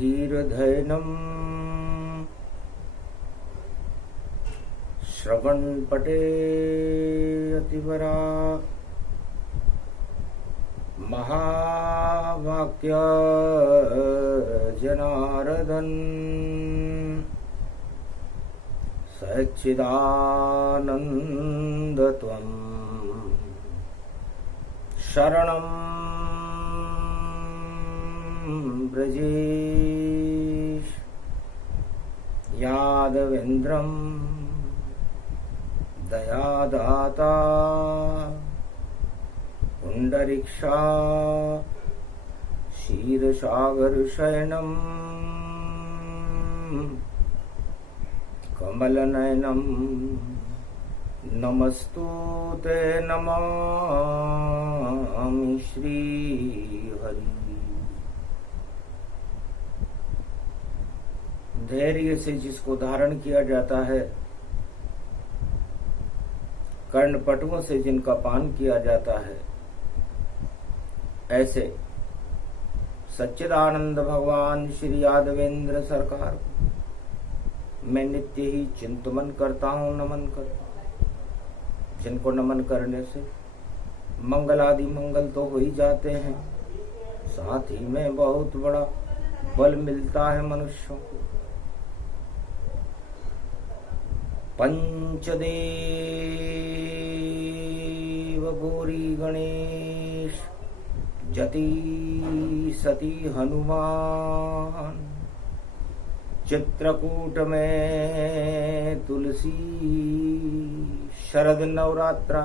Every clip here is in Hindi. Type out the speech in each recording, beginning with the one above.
धीरधैनम् श्रवणपटे अतिवरा महावाक्य जनार्दन सच्चिदानंद त्वं शरणं ब्रजेश यादवेन्द्रं दयादाता पुंडरीक्षा क्षीरसागरशयनं कमलनयनं नमस्तुते नमामि श्रीहरि। धैर्य से जिसको धारण किया जाता है, कर्णपटुओं से जिनका पान किया जाता है, ऐसे सच्चिदानंद भगवान श्री यादवेंद्र सरकार मैं नित्य ही चिंतन करता हूँ, नमन करता हूँ। जिनको नमन करने से मंगल आदि मंगल तो हो ही जाते हैं, साथ ही में बहुत बड़ा बल मिलता है मनुष्यों को। पंचदेव गौरी गणेश जति सती हनुमान, चित्रकूट में तुलसी शरद नवरात्रा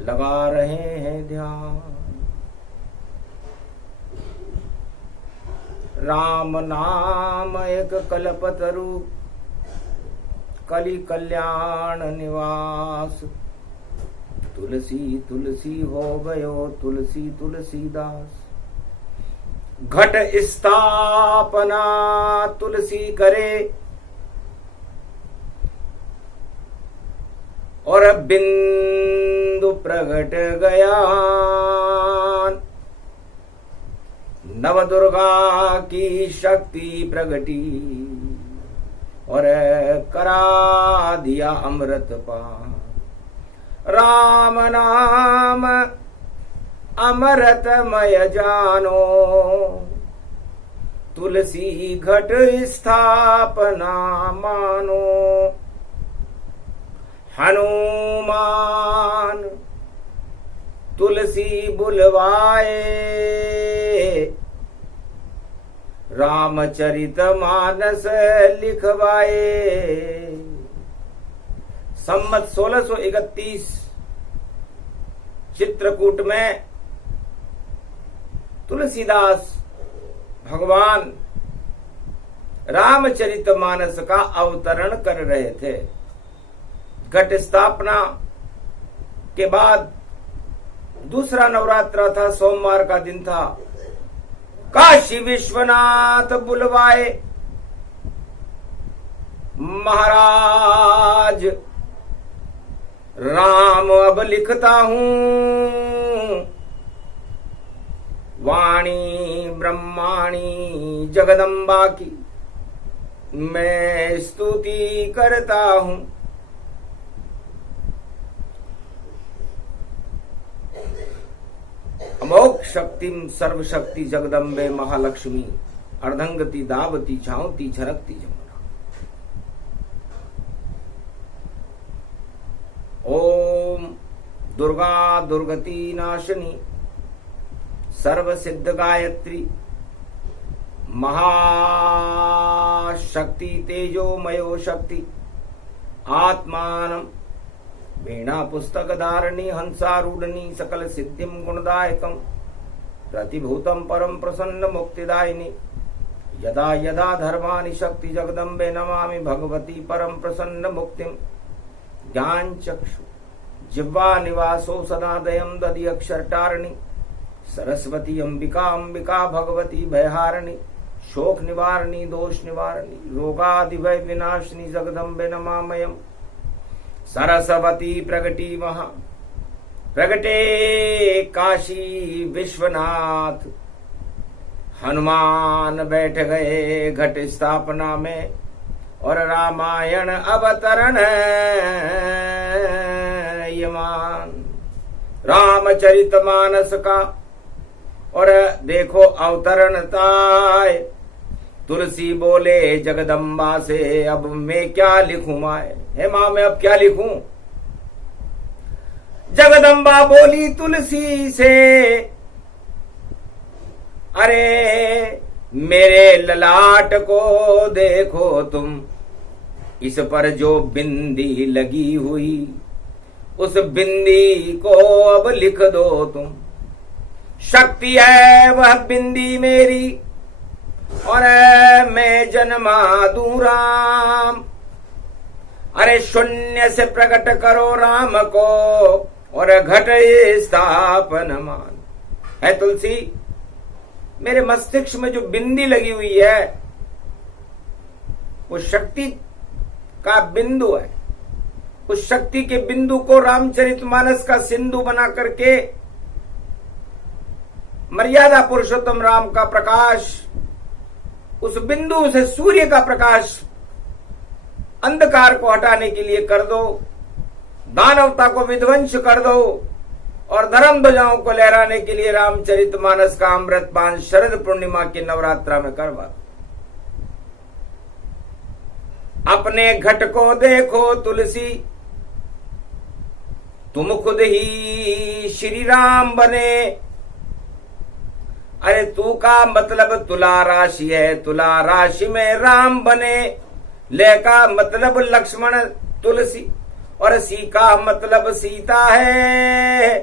लगा रहे हैं ध्यान। राम नाम एक कल्पतरु कलि कल्याण निवास, तुलसी तुलसी हो गयो तुलसी तुलसीदास। घट स्थापना तुलसी करे और बिंदु प्रगट गया, नवदुर्गा की शक्ति प्रगटी और करा दिया अमृत पान। राम नाम अमृतमय जानो, तुलसी घट स्थापना मानो। हनुमान तुलसी बुलवाए, रामचरित मानस लिखवाए। संमत 1631 चित्रकूट में तुलसीदास भगवान रामचरित मानस का अवतरण कर रहे थे। घट स्थापना के बाद दूसरा नवरात्रा था, सोमवार का दिन था। काशी विश्वनाथ बुलवाए, महाराज राम अब लिखता हूं, वाणी ब्रह्माणी जगदम्बा की मैं स्तुति करता हूं। अमोघ शक्तिम सर्वशक्ति जगदम्बे महालक्ष्मी, अर्धंगति दावती झांवती झरकती जमुना। ओम दुर्गा दुर्गति नाशिनी सर्व सिद्ध गायत्री महाशक्ति तेजोमयो शक्ति आत्मानम वीणा पुस्तक धारणी हंसारूढ़नी सकल सिद्धिम गुणदायकम प्रतिभूतम परम प्रसन्न मुक्तिदायिनी। यदा यदा धर्मानि शक्ति जगदम्बे नमामि भगवती परम प्रसन्न मुक्तिम। ज्ञान चक्षु जिह्वा निवासो सदादयम दधि अक्षरटारिणी सरस्वती अंबिका अंबिका भगवती भयहारिणी शोक निवारणी दोष निवारणी रोगादि भय विनाशिनी जगदम्बे नमामयम। सरस्वती प्रगटी महा प्रगटे काशी विश्वनाथ हनुमान बैठ गए घट स्थापना में और रामायण अवतरण यमान। रामचरितमानस का और देखो अवतरणताय। तुलसी बोले जगदम्बा से अब मैं क्या लिखूं माए, हे मां मैं अब क्या लिखूं। जगदम्बा बोली तुलसी से, अरे मेरे ललाट को देखो तुम, इस पर जो बिंदी लगी हुई उस बिंदी को अब लिख दो तुम। शक्ति है वह बिंदी मेरी और मैं जन्मा दूं राम। अरे शून्य से प्रकट करो राम को और घट स्थापन मान। है तुलसी, मेरे मस्तिष्क में जो बिंदी लगी हुई है वो शक्ति का बिंदु है। उस शक्ति के बिंदु को रामचरितमानस का सिंधु बना करके मर्यादा पुरुषोत्तम राम का प्रकाश, उस बिंदु से सूर्य का प्रकाश अंधकार को हटाने के लिए कर दो, दानवता को विध्वंस कर दो और धर्म ध्वजाओं को लहराने के लिए रामचरितमानस का अमृतपान शरद पूर्णिमा की नवरात्रा में करवा दो। अपने घट को देखो तुलसी, तुम खुद ही श्री राम बने। अरे तू का मतलब तुला राशि है, तुला राशि में राम बने। ले का मतलब लक्ष्मण तुलसी और सी का मतलब सीता है।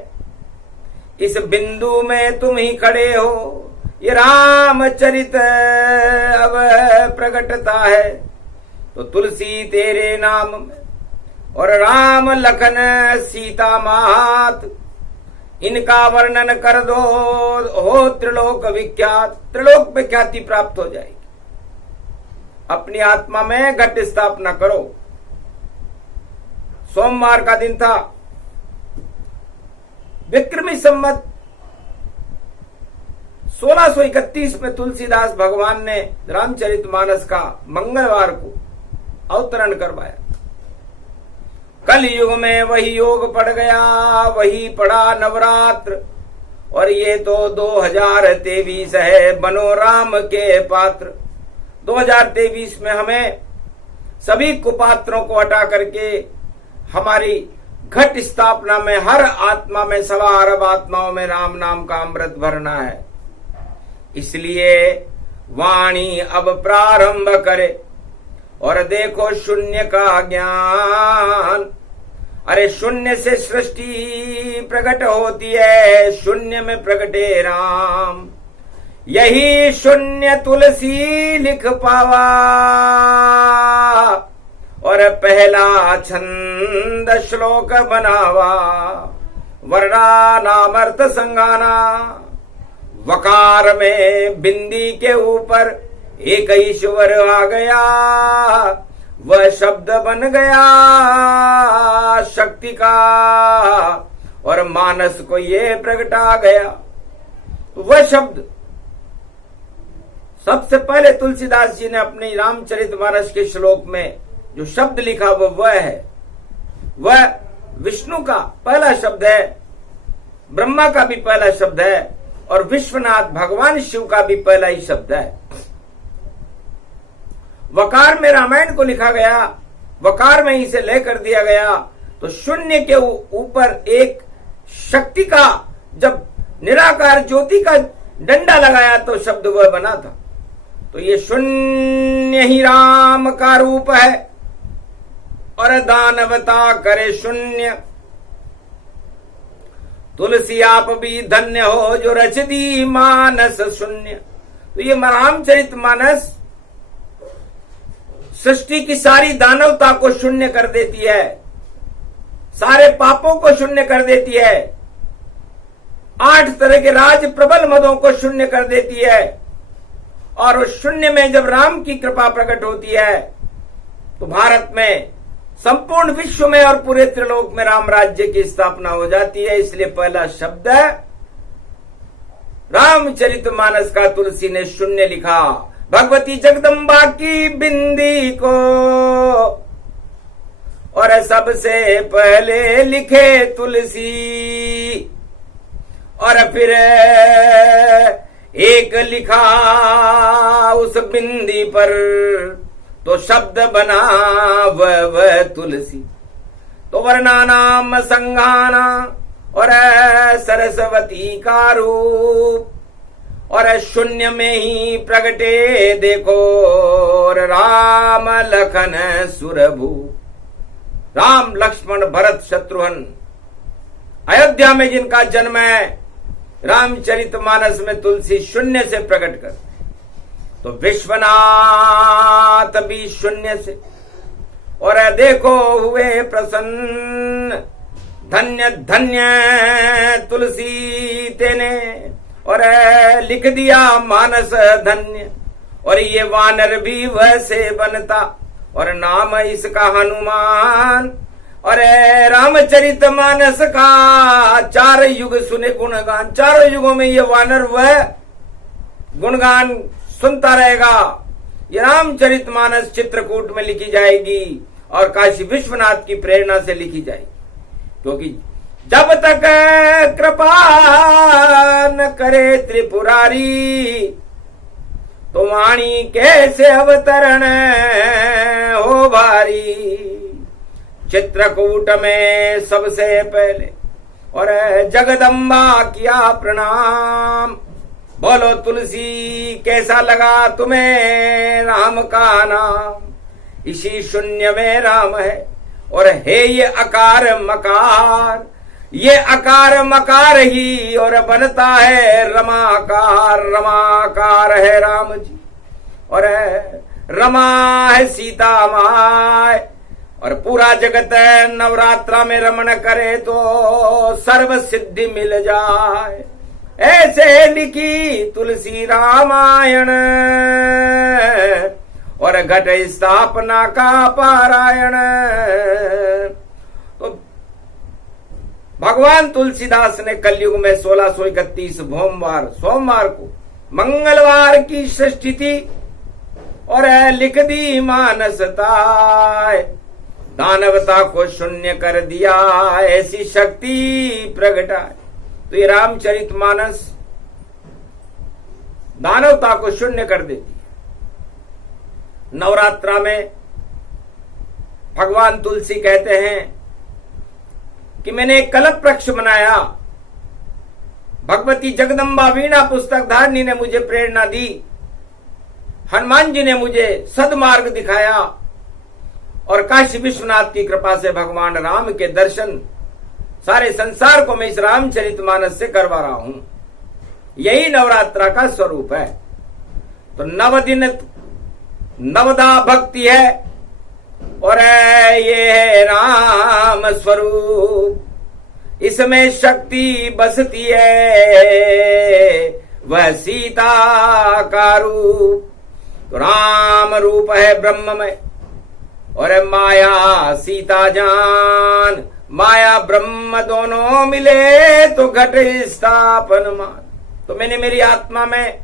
इस बिंदु में तुम ही खड़े हो, ये रामचरित अब प्रकटता है। तो तुलसी तेरे नाम में और राम लखन सीता मात, इनका वर्णन कर दो हो त्रिलोक विख्यात। त्रिलोक में ख्याति प्राप्त हो जाएगी। अपनी आत्मा में घट स्थापना करो। सोमवार का दिन था, विक्रमी संवत 1631 में तुलसीदास भगवान ने रामचरितमानस का मंगलवार को अवतरण करवाया। कल युग में वही योग पड़ गया, वही पड़ा नवरात्र। और ये तो 2023 है, बनो राम के पात्र। 2023 में हमें सभी कुपात्रों को हटा करके हमारी घट स्थापना में हर आत्मा में, सवा अरब आत्माओं में राम नाम का अमृत भरना है। इसलिए वाणी अब प्रारंभ करे और देखो शून्य का ज्ञान। अरे शून्य से सृष्टि प्रकट होती है, शून्य में प्रकटे राम। यही शून्य तुलसी लिख पावा और पहला छंद श्लोक बनावा। वर्णा नामर्थ संगाना, वकार में बिंदी के ऊपर एक ईश्वर आ गया। वह शब्द बन गया शक्ति का और मानस को ये प्रगटा गया। तो वह शब्द सबसे पहले तुलसीदास जी ने अपने रामचरितमानस के श्लोक में जो शब्द लिखा वह है, वह विष्णु का पहला शब्द है, ब्रह्मा का भी पहला शब्द है और विश्वनाथ भगवान शिव का भी पहला ही शब्द है। वकार में रामायण को लिखा गया, वकार में ही से लेकर दिया गया। तो शून्य के ऊपर एक शक्ति का जब निराकार ज्योति का डंडा लगाया तो शब्द वह बना था। तो ये शून्य ही राम का रूप है और दानवता करे शून्य। तुलसी आप भी धन्य हो जो रच दी मानस शून्य। तो ये रामचरितमानस सृष्टि की सारी दानवता को शून्य कर देती है, सारे पापों को शून्य कर देती है, 8 तरह के राज प्रबल मदों को शून्य कर देती है। और उस शून्य में जब राम की कृपा प्रकट होती है तो भारत में, संपूर्ण विश्व में और पूरे त्रिलोक में राम राज्य की स्थापना हो जाती है। इसलिए पहला शब्द है रामचरितमानस का तुलसी ने शून्य लिखा भगवती जगदम्बा की बिंदी को, और सबसे पहले लिखे तुलसी, और फिर एक लिखा उस बिंदी पर तो शब्द बना वह तुलसी। तो वर्णानाम संघाना और सरस्वती का रूप, और शून्य में ही प्रगटे देखो और राम लखन सुरभूप। राम लक्ष्मण भरत शत्रुघ्न अयोध्या में जिनका जन्म है, रामचरितमानस में तुलसी शून्य से प्रकट कर, तो विश्वनाथ भी शून्य से, और देखो हुए प्रसन्न, धन्य धन्य तुलसी तेने, और लिख दिया मानस धन्य। और ये वानर भी वैसे बनता, और नाम इसका हनुमान। और रामचरितमानस का 4 युग सुने गुणगान, 4 युगों में ये वानर वह गुणगान सुनता रहेगा। ये रामचरितमानस चित्रकूट में लिखी जाएगी और काशी विश्वनाथ की प्रेरणा से लिखी जाएगी, क्योंकि जब तक कृपा न करे त्रिपुरारी, तो वाणी कैसे अवतरण हो भारी। चित्रकूट में सबसे पहले और जगदम्बा किया प्रणाम। बोलो तुलसी कैसा लगा तुम्हें राम का नाम। इसी शून्य में राम है, और है ये अकार मकार, ये अकार मकार ही और बनता है रमाकार। रमाकार है राम जी, और रमा है सीता माय। और पूरा जगत नवरात्रा में रमण करे तो सर्व सिद्धि मिल जाए। ऐसे लिखी तुलसी रामायण, और घट स्थापना का पारायण। तो भगवान तुलसीदास ने कलयुग में 1631 सोमवार को मंगलवार की सृष्टि थी, और लिख दी मानसताय। दानवता को शून्य कर दिया, ऐसी शक्ति प्रगटाए। तो ये रामचरितमानस दानवता को शून्य कर देती है। नवरात्रा में भगवान तुलसी कहते हैं कि मैंने एक कल्प वृक्ष बनाया। भगवती जगदम्बा वीणा पुस्तक धारिणी ने मुझे प्रेरणा दी। हनुमान जी ने मुझे सदमार्ग दिखाया, और काशी विश्वनाथ की कृपा से भगवान राम के दर्शन सारे संसार को मैं इस रामचरितमानस से करवा रहा हूं। यही नवरात्रा का स्वरूप है। तो 9 दिन नवदा भक्ति है, और ये है राम स्वरूप। इसमें शक्ति बसती है, वह सीता का रूप। तो राम रूप है ब्रह्ममय, और माया सीता जान। माया ब्रह्म दोनों मिले तो घट स्थापन मान। तो मैंने मेरी आत्मा में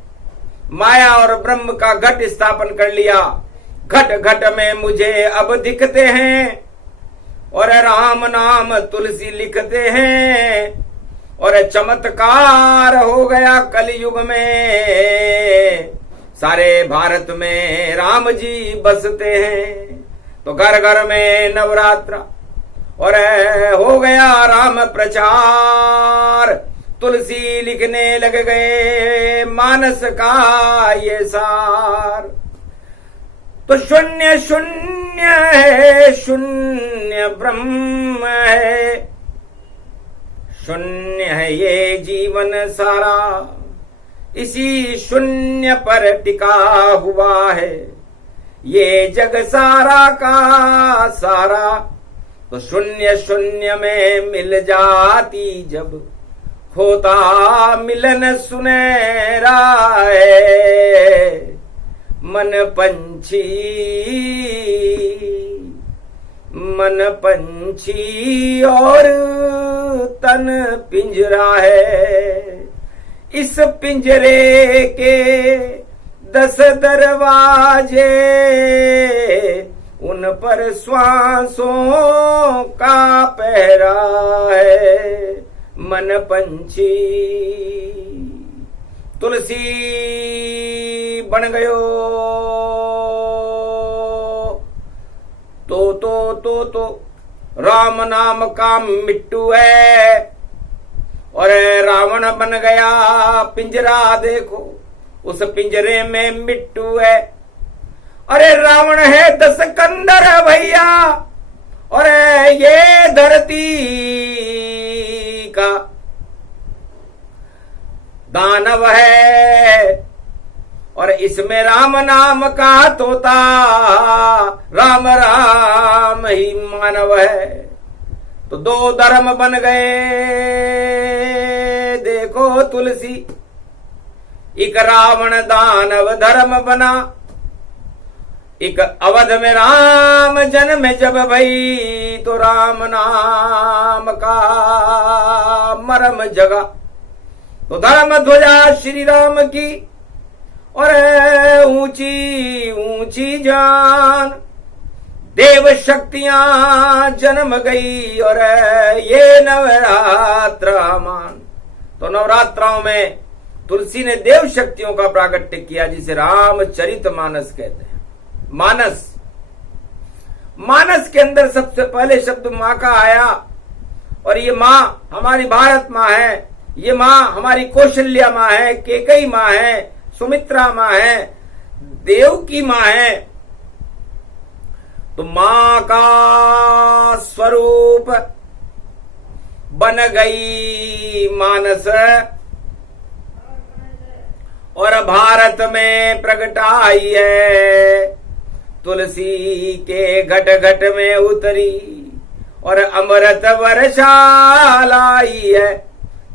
माया और ब्रह्म का घट स्थापन कर लिया। घट घट में मुझे अब दिखते हैं, और राम नाम तुलसी लिखते हैं। और चमत्कार हो गया कलयुग में, सारे भारत में राम जी बसते हैं। तो घर घर में नवरात्रा, और हो गया राम प्रचार। तुलसी लिखने लग गए मानस का ये सार। तो शून्य शून्य है, शून्य ब्रह्म है, शून्य है ये जीवन सारा। इसी शून्य पर टिका हुआ है ये जग सारा का सारा। तो शून्य शून्य में मिल जाती जब, होता मिलन सुनहरा है। मन पंछी और तन पिंजरा है। इस पिंजरे के 10 दरवाजे, उन पर श्वासों का पहरा है। मन पंछी तुलसी बन गयो, तो राम नाम का मिट्टू है, और रावण बन गया पिंजरा। देखो उस पिंजरे में मिट्टू है। अरे रावण है 10 कंदर भैया, और ये धरती का दानव है, और इसमें राम नाम का तोता, राम राम ही मानव है। तो 2 धर्म बन गए। देखो तुलसी, एक रावण दानव धर्म बना, एक अवध में राम जन्म जब भई, तो राम नाम का मरम जगा। तो धर्म ध्वजा श्री राम की, और ऊंची ऊंची जान, देव शक्तियां जन्म गई, और ये नवरात्र मान। तो नवरात्राओं में तुलसी ने देव शक्तियों का प्रागट्य किया, जिसे रामचरित मानस कहते हैं। मानस, मानस के अंदर सबसे पहले शब्द माँ का आया, और ये माँ हमारी भारत माँ है, ये माँ हमारी कौशल्या माँ है, केकई माँ है, सुमित्रा माँ है, देव की माँ है। तो माँ का स्वरूप बन गई मानस, और भारत में प्रकट आई है। तुलसी के घट घट में उतरी, और अमृत वर्षा लाई है।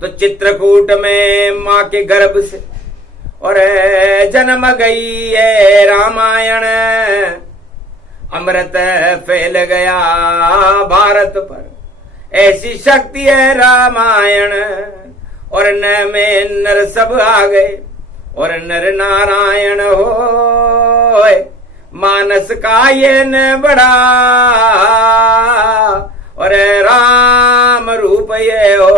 तो चित्रकूट में माँ के गर्भ से और जन्म गई है रामायण, अमृत फैल गया भारत पर, ऐसी शक्ति है रामायण। और न में नर सब आ गए, और नर नारायण हो, मानस का ये न बड़ा, और राम रूप ये हो,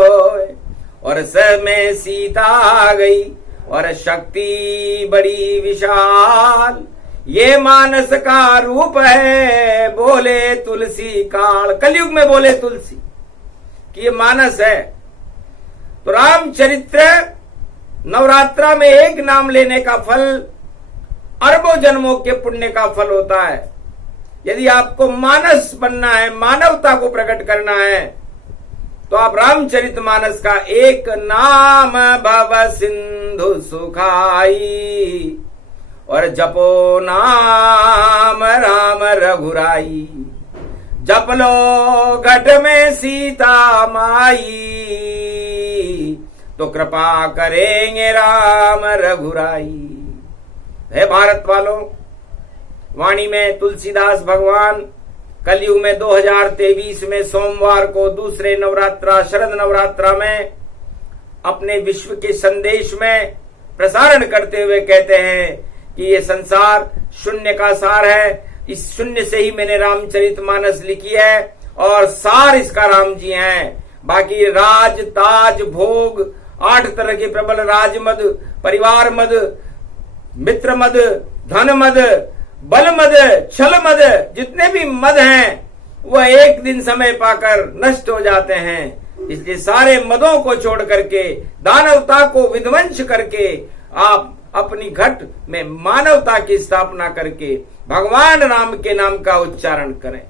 और सब में सीता आ गई, और शक्ति बड़ी विशाल, ये मानस का रूप है। बोले तुलसी काल, कलयुग में बोले तुलसी कि ये मानस है। तो रामचरित्र नवरात्रा में एक नाम लेने का फल अरबों जन्मों के पुण्य का फल होता है। यदि आपको मानस बनना है, मानवता को प्रकट करना है, तो आप रामचरित मानस का एक नाम भव सिंधु सुखाई, और जपो नाम राम रघुराई। जप लो घट में सीता माई, तो कृपा करेंगे राम रघुराई। है भारत वालों, वाणी में तुलसीदास भगवान कलयुग में 2023 में सोमवार को दूसरे नवरात्रा शरद नवरात्रा में अपने विश्व के संदेश में प्रसारण करते हुए कहते हैं कि ये संसार शून्य का सार है। इस शून्य से ही मैंने रामचरित मानस लिखी है, और सार इसका राम जी हैं। बाकी राज ताज भोग 8 तरह के प्रबल राज मद, परिवार मद, मित्र मद, धन मद, बल मद, छल मद, जितने भी मद हैं वह एक दिन समय पाकर नष्ट हो जाते हैं। इसलिए सारे मदों को छोड़ करके, दानवता को विध्वंस करके, आप अपनी घट में मानवता की स्थापना करके भगवान राम के नाम का उच्चारण करें,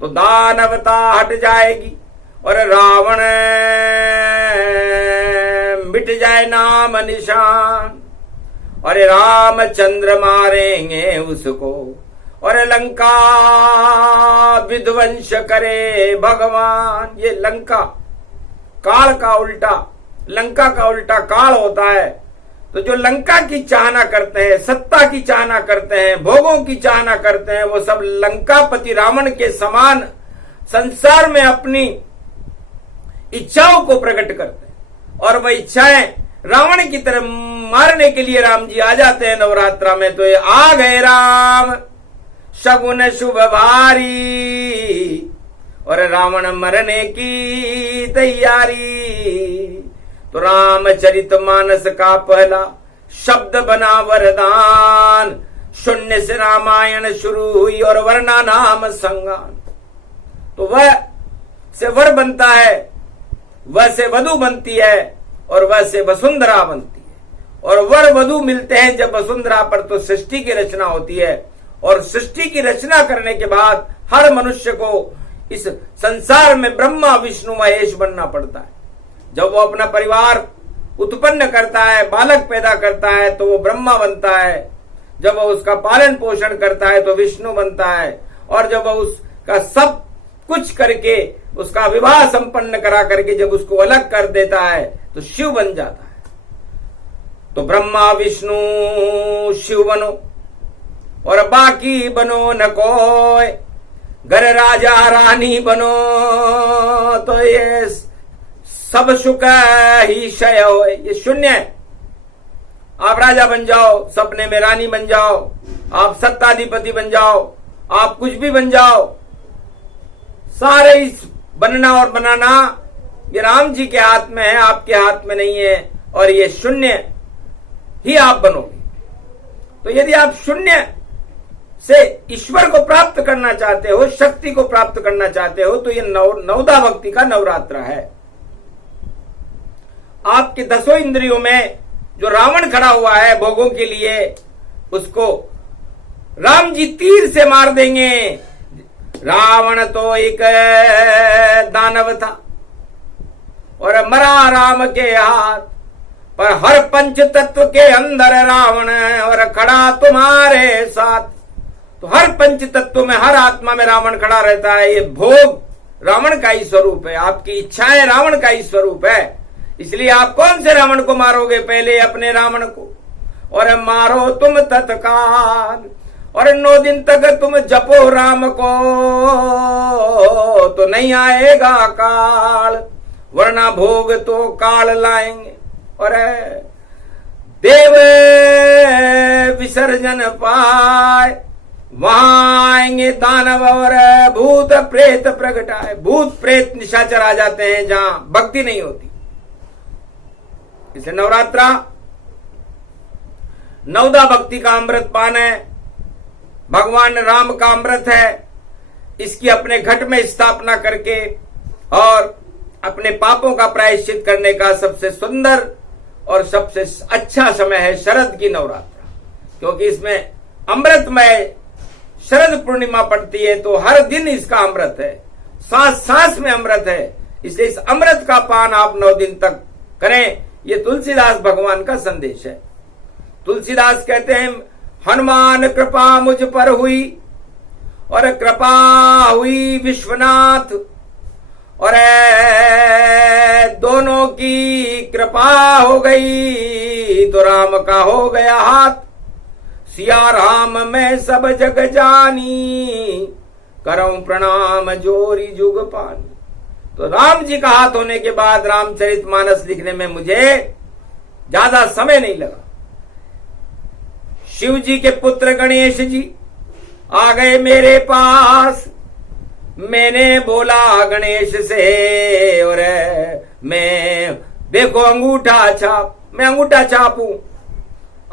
तो दानवता हट जाएगी और रावण मिट जाए नाम निशान। और रामचंद्र मारेंगे उसको, और लंका विध्वंस करे भगवान। ये लंका काल का उल्टा, लंका का उल्टा काल होता है। तो जो लंका की चाहना करते हैं, सत्ता की चाहना करते हैं, भोगों की चाहना करते हैं, वो सब लंकापति रावण के समान संसार में अपनी इच्छाओं को प्रकट करते हैं। और वह इच्छाएं रावण की तरफ मारने के लिए राम जी आ जाते हैं नवरात्रा में, तो ये आ गए राम शगुन शुभ भारी, और रावण मरने की तैयारी। तो रामचरितमानस का पहला शब्द बना वरदान, शून्य से रामायण शुरू हुई और वरना नाम संगान। तो वह से वर बनता है, वह से वधु बनती है, और वह से वसुंधरा बनती है। और वर वधु मिलते हैं जब वसुंधरा पर, तो सृष्टि की रचना होती है। और सृष्टि की रचना करने के बाद हर मनुष्य को इस संसार में ब्रह्मा विष्णु महेश बनना पड़ता है। जब वो अपना परिवार उत्पन्न करता है, बालक पैदा करता है, तो वो ब्रह्मा बनता है। जब वो उसका पालन पोषण करता है तो विष्णु बनता है। और जब वो उसका सब कुछ करके उसका विवाह संपन्न करा करके जब उसको अलग कर देता है तो शिव बन जाता है। तो ब्रह्मा विष्णु शिव बनो और बाकी बनो न कोई, घर राजा रानी बनो तो ये सब सुख ही क्षय हो। ये शून्य है। आप राजा बन जाओ, सपने में रानी बन जाओ, आप सत्ताधिपति बन जाओ, आप कुछ भी बन जाओ, सारे इस बनना और बनाना ये राम जी के हाथ में है, आपके हाथ में नहीं है। और ये शून्य ही आप बनोगे। तो यदि आप शून्य से ईश्वर को प्राप्त करना चाहते हो, शक्ति को प्राप्त करना चाहते हो, तो ये नवदा भक्ति का नवरात्र है। आपके 10 इंद्रियों में जो रावण खड़ा हुआ है भोगों के लिए, उसको राम जी तीर से मार देंगे। रावण तो एक दानव था और मरा राम के हाथ, पर हर पंच तत्व के अंदर रावण और खड़ा तुम्हारे साथ। तो हर पंच तत्व में, हर आत्मा में रावण खड़ा रहता है। ये भोग रावण का ही स्वरूप है, आपकी इच्छाएं रावण का ही स्वरूप है। इसलिए आप कौन से रावण को मारोगे? पहले अपने रावण को, और मारो तुम तत्काल, और 9 दिन तक तुम जपो राम को, तो नहीं आएगा काल, वरना भोग तो काल लाएंगे। और देव विसर्जन पाए, वहां आएंगे दानव और भूत प्रेत प्रगटाए। भूत प्रेत निशाचर आ जाते हैं जहां भक्ति नहीं होती। इसे नवरात्रा नवदा भक्ति का अमृत पान है, भगवान राम का अमृत है। इसकी अपने घट में स्थापना करके और अपने पापों का प्रायश्चित करने का सबसे सुंदर और सबसे अच्छा समय है शरद की नवरात्रा, क्योंकि इसमें अमृतमय शरद पूर्णिमा पड़ती है। तो हर दिन इसका अमृत है, सांस सांस में अमृत है। इसलिए इस अमृत का पान आप 9 दिन तक करें। ये तुलसीदास भगवान का संदेश है। तुलसीदास कहते हैं, हनुमान कृपा मुझ पर हुई और कृपा हुई विश्वनाथ, और दोनों की कृपा हो गई तो राम का हो गया हाथ। सिया राम में सब जग जानी, करऊं प्रणाम जोरी जुग पानी। तो राम जी का हाथ होने के बाद रामचरितमानस लिखने में मुझे ज्यादा समय नहीं लगा। शिव जी के पुत्र गणेश जी आ गए मेरे पास। मैंने बोला गणेश से, और मैं देखो अंगूठा छाप, मैं अंगूठा छापूं।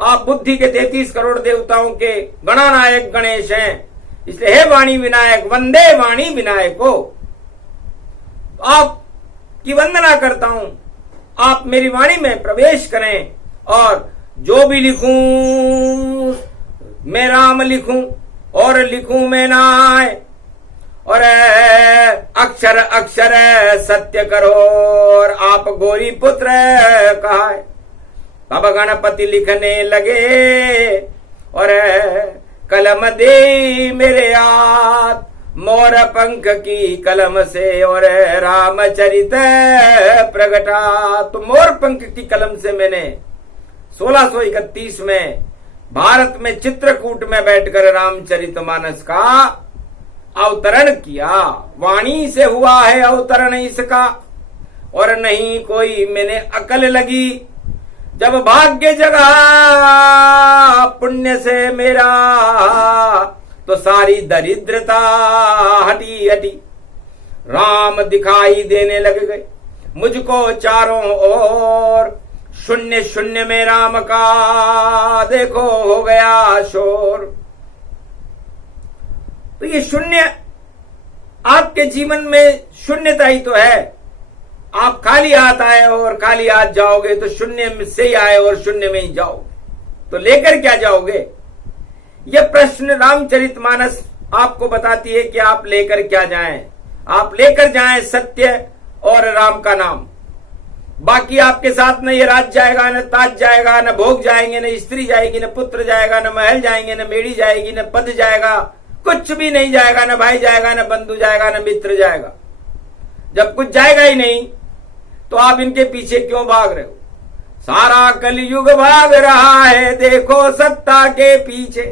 आप बुद्धि के 33 करोड़ देवताओं के गणानायक गणेश हैं, इसलिए हे वाणी विनायक, वंदे वाणी विनायको, आपकी वंदना करता हूं। आप मेरी वाणी में प्रवेश करें और जो भी लिखूं मैं राम लिखूं और लिखूं मैं नाय, और अक्षर अक्षर सत्य करो, और आप गौरी पुत्र कहा। अब गणपति लिखने लगे और कलम दे मेरे हाथ, मोर पंख की कलम से और रामचरित प्रगटा। तो मोर पंख की कलम से मैंने 1631 में भारत में चित्रकूट में बैठकर रामचरितमानस का अवतरण किया। वाणी से हुआ है अवतरण इसका, और नहीं कोई मैंने अकल लगी, जब भाग्य जगा पुण्य से मेरा, तो सारी दरिद्रता हटी हटी। राम दिखाई देने लग गए मुझको चारों ओर, शून्य शून्य में राम का देखो हो गया शोर। तो ये शून्य आपके जीवन में शून्यता ही तो है। आप खाली हाथ आए और खाली हाथ जाओगे तो शून्य से ही आए और शून्य में ही जाओगे, तो लेकर क्या जाओगे? यह प्रश्न रामचरितमानस आपको बताती है कि आप लेकर क्या जाएं। आप लेकर जाएं सत्य और राम का नाम। बाकी आपके साथ न ये राज जाएगा, न ताज जाएगा, न भोग जाएंगे, न स्त्री जाएगी, न पुत्र जाएगा, न महल जाएंगे, न मेड़ी जाएगी, न पद जाएगा, कुछ भी नहीं जाएगा। न भाई जाएगा, न बंधु जाएगा, न मित्र जाएगा। जब कुछ जाएगा ही नहीं तो आप इनके पीछे क्यों भाग रहे हो? सारा कलयुग भाग रहा है देखो सत्ता के पीछे।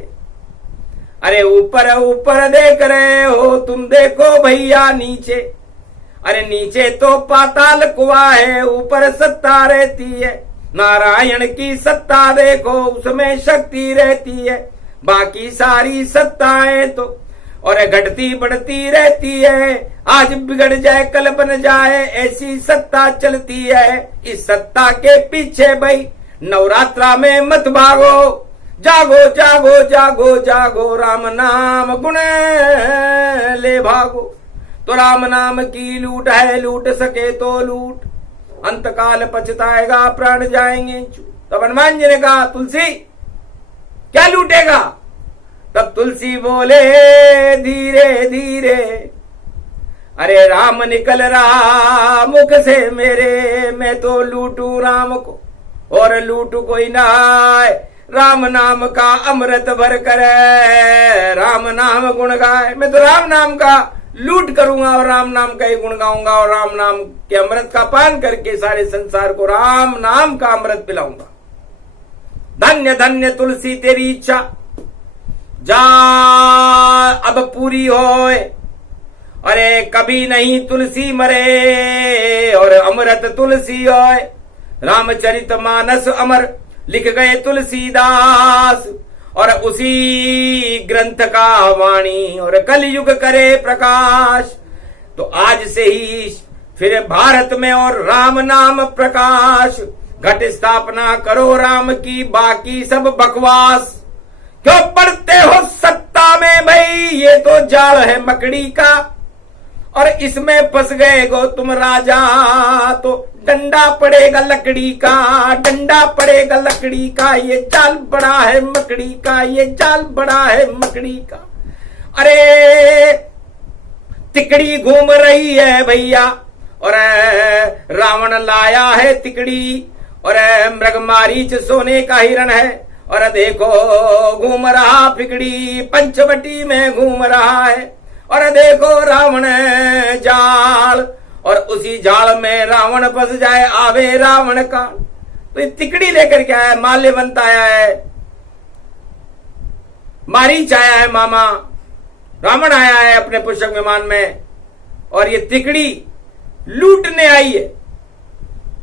अरे ऊपर ऊपर देख रहे हो तुम, देखो भैया नीचे। अरे नीचे तो पाताल कुआं है, ऊपर सत्ता रहती है। नारायण की सत्ता देखो, उसमें शक्ति रहती है। बाकी सारी सत्ताएं तो और घटती बढ़ती रहती है। आज बिगड़ जाए कल बन जाए, ऐसी सत्ता चलती है। इस सत्ता के पीछे भाई नवरात्रा में मत भागो। जागो जागो जागो जागो, राम नाम गुण ले भागो। तो राम नाम की लूट है, लूट सके तो लूट। अंतकाल पछताएगा, प्राण जाएंगे चूट। तब हनुमान जी ने कहा तुलसी क्या लूटेगा? तब तुलसी बोले धीरे धीरे, अरे राम निकल रहा मुख से मेरे, मैं तो लूटू राम को और लूटू कोई ना। राम नाम का अमृत भर कर राम नाम गुण गाए। मैं तो राम नाम का लूट करूंगा और राम नाम का ही गुण गाऊंगा और राम नाम के अमृत का पान करके सारे संसार को राम नाम का अमृत पिलाऊंगा। धन्य धन्य तुलसी तेरी इच्छा, जा अब पूरी होए। अरे कभी नहीं तुलसी मरे और अमृत तुलसी होए। रामचरितमानस अमर लिख गए तुलसीदास, और उसी ग्रंथ का वाणी और कलयुग करे प्रकाश। तो आज से ही फिर भारत में और राम नाम प्रकाश। घट स्थापना करो राम की, बाकी सब बकवास। क्यों पढ़ते हो सत्ता में भाई, ये तो जाल है मकड़ी का। और इसमें फंस गए गो तुम राजा, तो डंडा पड़ेगा लकड़ी का, डंडा पड़ेगा लकड़ी का। ये जाल बड़ा है मकड़ी का, ये जाल बड़ा है मकड़ी का। अरे तिकड़ी घूम रही है भैया, और रावण लाया है तिकड़ी, और मृगमारीच सोने का हिरण है। और देखो घूम रहा फिकड़ी, पंचवटी में घूम रहा है। और देखो रावण जाल, और उसी जाल में रावण फंस जाए, आवे रावण का। तो ये तिकड़ी लेकर क्या है? माल्यवंत आया है, मारीच आया है मामा, रावण आया है अपने पुष्पक विमान में, और ये तिकड़ी लूटने आई है।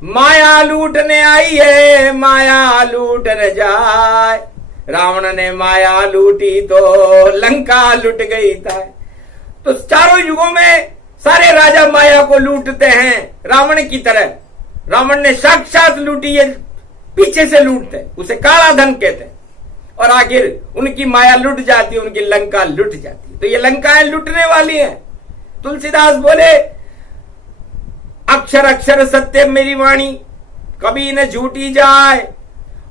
माया लूटने आई है, माया लूट न जाए। रावण ने माया लूटी तो लंका लुट गई था। तो चारों युगों में सारे राजा माया को लूटते हैं रावण की तरह। रावण ने साक्षात लूटी है, पीछे से लूटते, उसे काला धन कहते हैं। और आखिर उनकी माया लुट जाती है, उनकी लंका लुट जाती है। तो ये लंकाएं लुटने वाली हैं। तुलसीदास बोले अक्षर अक्षर सत्य मेरी वाणी, कभी न झूठी जाए।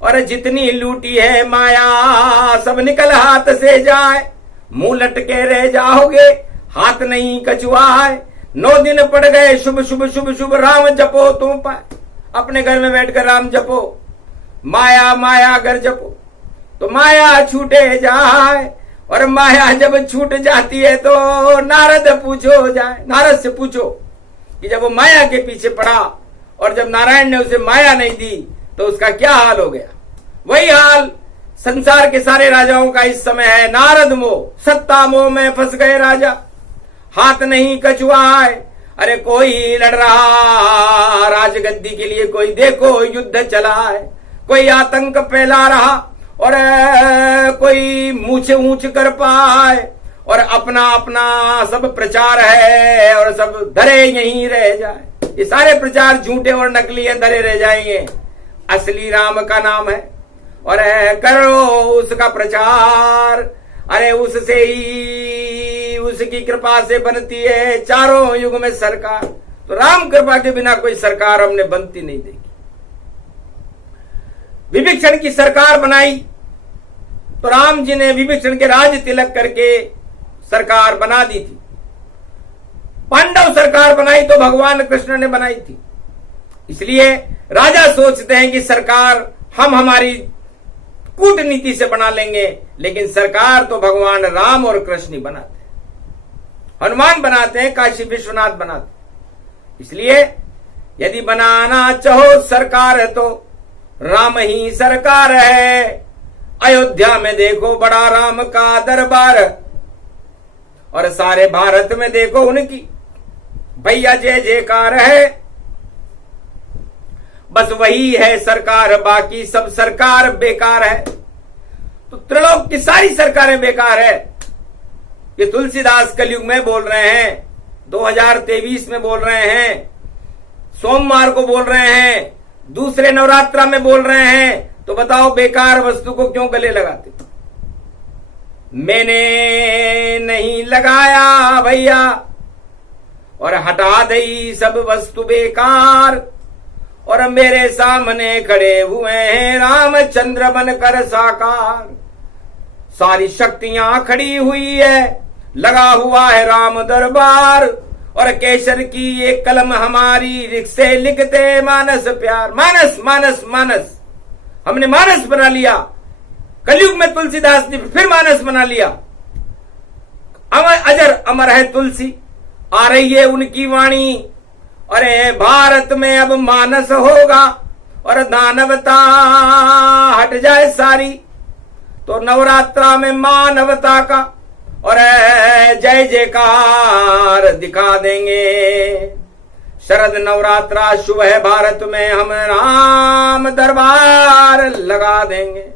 और जितनी लूटी है माया, सब निकल हाथ से जाए। मुंह लटके रह जाओगे, हाथ नहीं कछुआ है। 9 दिन पड़ गए शुभ शुभ शुभ शुभ, राम जपो तुम पाए। अपने घर में बैठकर राम जपो, माया माया अगर जपो तो माया छूटे जाए। और माया जब छूट जाती है तो नारद पूछो जाए, नारद से पूछो कि जब वो माया के पीछे पड़ा और जब नारायण ने उसे माया नहीं दी तो उसका क्या हाल हो गया। वही हाल संसार के सारे राजाओं का इस समय है। नारद मोह, सत्ता मोह में फंस गए राजा, हाथ नहीं कछुआ है। अरे कोई लड़ रहा राजगद्दी के लिए, कोई देखो युद्ध चला है। कोई आतंक फैला रहा और कोई मूछ ऊंच कर पाए और अपना अपना सब प्रचार है और सब धरे यहीं रह जाए। ये सारे प्रचार झूठे और नकली हैं, धरे रह जाएंगे। असली राम का नाम है और करो उसका प्रचार। अरे उससे ही, उसकी कृपा से बनती है चारों युग में सरकार। तो राम कृपा के बिना कोई सरकार हमने बनती नहीं देखी। विभीषण की सरकार बनाई तो राम जी ने विभीषण के राज तिलक करके सरकार बना दी थी। पांडव सरकार बनाई तो भगवान कृष्ण ने बनाई थी। इसलिए राजा सोचते हैं कि सरकार हम हमारी कूटनीति से बना लेंगे, लेकिन सरकार तो भगवान राम और कृष्ण ही बनाते हैं। हनुमान बनाते हैं, काशी विश्वनाथ बनाते हैं। इसलिए यदि बनाना चाहो सरकार तो राम ही सरकार है। अयोध्या में देखो बड़ा राम का दरबार और सारे भारत में देखो उनकी भैया जय जयकार है। बस वही है सरकार, बाकी सब सरकार बेकार है। तो त्रिलोक की सारी सरकारें बेकार है। ये तुलसीदास कलयुग में बोल रहे हैं, 2023 में बोल रहे हैं, सोमवार को बोल रहे हैं, दूसरे नवरात्रा में बोल रहे हैं। तो बताओ बेकार वस्तु को क्यों गले लगाते? मैंने नहीं लगाया भैया और हटा दई सब वस्तु बेकार और मेरे सामने खड़े हुए हैं रामचंद्र बनकर साकार। सारी शक्तियां खड़ी हुई है, लगा हुआ है राम दरबार और केसर की एक कलम हमारी रिक्से लिखते मानस प्यार। मानस मानस मानस, हमने मानस बना लिया। कलयुग में तुलसीदास ने फिर मानस बना लिया। अमर अजर अमर है तुलसी, आ रही है उनकी वाणी। अरे भारत में अब मानस होगा और दानवता हट जाए सारी। तो नवरात्रा में मानवता का और जय जयकार दिखा देंगे। शरद नवरात्रा शुभ है भारत में, हम राम दरबार लगा देंगे।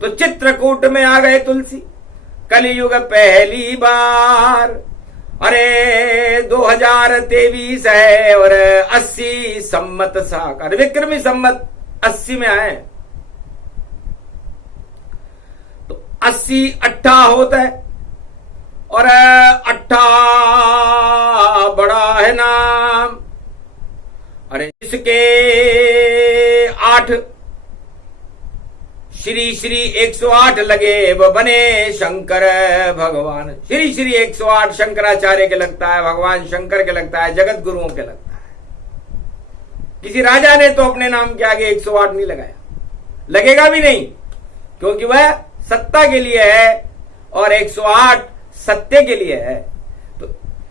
तो चित्रकूट में आ गए तुलसी कलयुग पहली बार। अरे 2023 है और 80 सम्मत साकार, विक्रमी सम्मत 80 में आए। तो 80 अट्ठा होता है और अट्ठा बड़ा है नाम। अरे इसके 8 श्री श्री 108 लगे वो बने शंकर भगवान। श्री श्री 108 शंकराचार्य के लगता है, भगवान शंकर के लगता है, जगत गुरुओं के लगता है। किसी राजा ने तो अपने नाम के आगे 108 नहीं लगाया, लगेगा भी नहीं, क्योंकि वह सत्ता के लिए है और 108 सत्य के लिए है। तो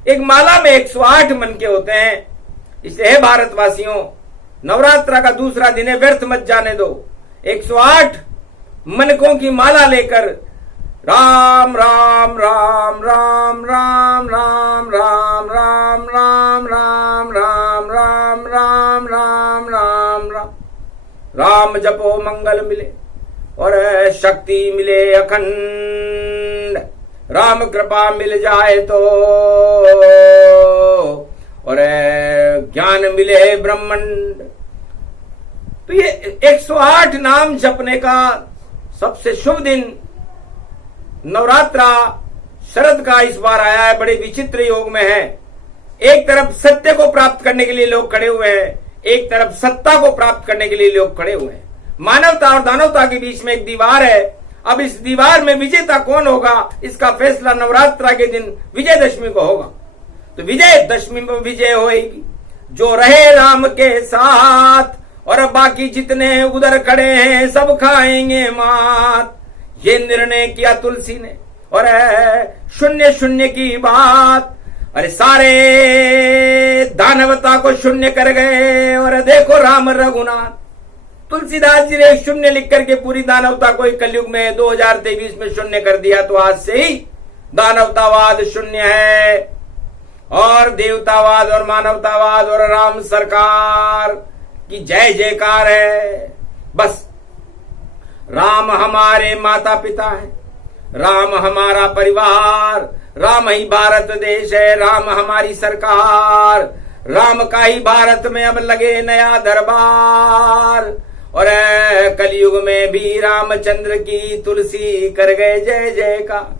एक माला में 108 मन के होते हैं। इसलिए हे भारतवासियों, नवरात्रा का दूसरा दिन है, व्यर्थ मत जाने दो। 108 मनकों की माला लेकर राम राम राम राम राम राम राम राम राम राम राम राम राम राम राम राम राम जपो मंगल मिले और शक्ति मिले अखंड। राम कृपा मिल जाए तो और ज्ञान मिले ब्रह्मांड। तो ये 108 नाम जपने का सबसे शुभ दिन नवरात्रा शरद का इस बार आया है। बड़े विचित्र योग में है। एक तरफ सत्य को प्राप्त करने के लिए लोग खड़े हुए हैं, एक तरफ सत्ता को प्राप्त करने के लिए लोग खड़े हुए हैं। मानवता और दानवता के बीच में एक दीवार है। अब इस दीवार में विजेता कौन होगा, इसका फैसला नवरात्रा के दिन विजयदशमी को होगा। तो विजयदशमी में विजय होगी जो रहे राम के साथ और बाकी जितने उधर खड़े हैं सब खाएंगे मात। ये निर्णय किया तुलसी ने और शून्य शून्य की बात। अरे सारे दानवता को शून्य कर गए और देखो राम रघुनाथ। तुलसीदास जी ने शून्य लिख करके पूरी दानवता को कलयुग में 2023 में शून्य कर दिया। तो आज से ही दानवतावाद शून्य है और देवतावाद और मानवतावाद और राम सरकार की जय जयकार है। बस राम हमारे माता पिता है, राम हमारा परिवार, राम ही भारत देश है, राम हमारी सरकार, राम का ही भारत में अब लगे नया दरबार। और कलयुग में भी रामचंद्र की तुलसी कर गए जय जयकार।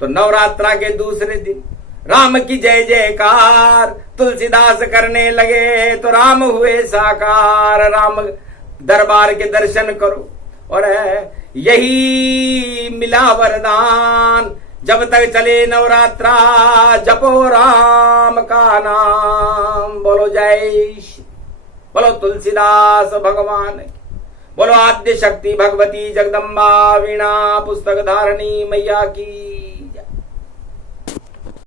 तो नवरात्रा के दूसरे दिन राम की जय जयकार तुलसीदास करने लगे, तो राम हुए साकार। राम दरबार के दर्शन करो, और यही मिला वरदान, जब तक चले नवरात्रा जपो राम का नाम। बोलो जय श्री, बोलो तुलसीदास भगवान, बोलो आद्य शक्ति भगवती जगदम्बा वीणा पुस्तक धारणी मैया की।